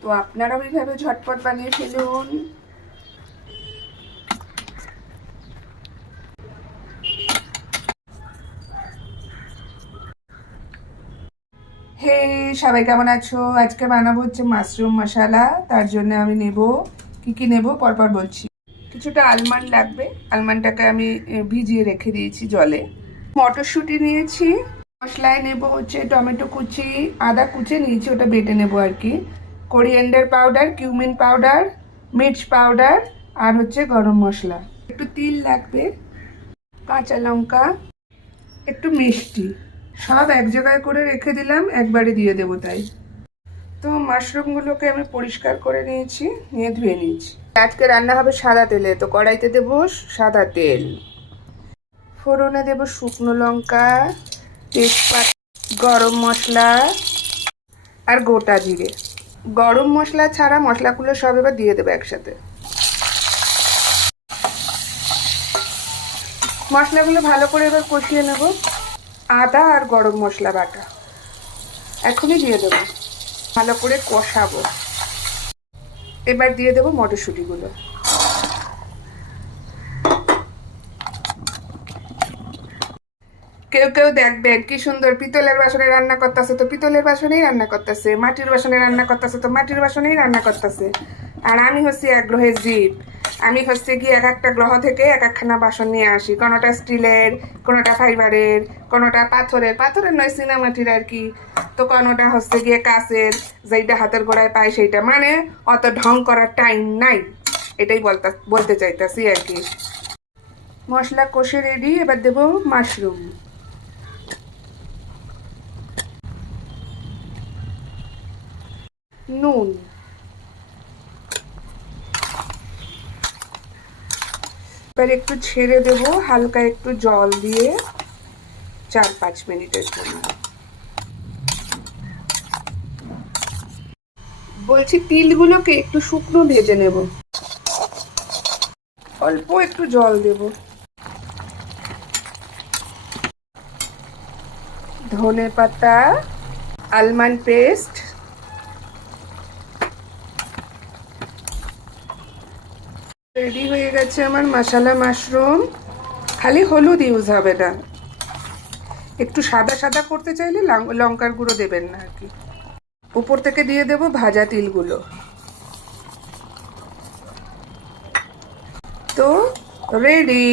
তো আপনারাও এইভাবে ঝটপট বানিয়ে ফেলুন। হে, সবাই কেমন আছো? আজকে বানাবো হচ্ছে মাশরুম মশলা। তার জন্য আমি নেব, কি নেব পরপর বলছি। কিছুটা আলমন্ড লাগবে, আলমন্ডটাকে আমি ভিজিয়ে রেখে দিয়েছি জলে। মটরশুঁটি নিয়েছি। মশলায় নেব হচ্ছে টমেটো কুচি, আদা কুচি নিয়েছি, ওটা বেটে নেব আর কি। কোরিয়েন্ডার পাউডার, কিউমিন পাউডার, মির্চ পাউডার, আর হচ্ছে গরম মশলা। একটু তিল লাগবে, কাঁচা লঙ্কা, একটু মিষ্টি। সব এক জায়গায় করে রেখে দিলাম, একবারে দিয়ে দেবো তাই। তো মাশরুমগুলোকে আমি পরিষ্কার করে নিয়েছি, নিয়ে ধুয়ে নিয়েছি। আজকে রান্না হবে সাদা তেলে, তো কড়াইতে দেবো সাদা তেল। ফোড়নে দেবো শুকনো লঙ্কা, তেজপাতা, গরম মশলা আর গোটা জিরে। গরম মশলা ছাড়া মশলাগুলো সব এবার দিয়ে দেবো একসাথে। মশলাগুলো ভালো করে এবার কষিয়ে নেব। আদা আর গরম মশলা বাটা এখনই দিয়ে দেবো, ভালো করে কষাবো। এবার দিয়ে দেবো মটরশুঁটিগুলো। কেউ কেউ দেখবেন কি সুন্দর পিতলের বাসনে রান্না করতেছে, তো পিতলের বাসনেই রান্না করতেছে, মাটির বাসনে রান্না করতেছে তো মাটির বাসনেই রান্না করতেছে। আর আমি হচ্ছি আগ্রহের জীব। আমি হচ্ছে কি এক একটা গ্রহ থেকে এক একখানা বাসন নিয়ে আসি, কোনোটা স্টিলের, কোনোটা ফাইবারের, কোনোটা পাথরের, পাথরের নয় চীনামাটির আর কি। তো কোনোটা হচ্ছে গিয়ে কাচের, যেইটা হাতের গোড়ায় পাই সেইটা। মানে অত ঢং করার টাইম নাই, এটাই বলতে চাইতেছি আর কি। মশলা কষে রেডি, এবার দেবো মাশরুম। নুন, এবার একটু ছেড়ে দেবো হালকা একটু জল দিয়ে 4-5 মিনিটের জন্য। বলছি তিলগুলোকে একটু শুকনো ভেজে নেব, অল্প একটু জল দেব। ধনে পাতা, আলমন্ড পেস্ট, রেডি হয়ে গেছে আমার মশলা মাশরুম। খালি হলুদ ইউজ হবে না, একটু সাদা সাদা করতে চাইলে লঙ্কার গুঁড়ো দেবেন না আর কি। উপর থেকে দিয়ে দেবো ভাজা তিলগুলো। তো রেডি।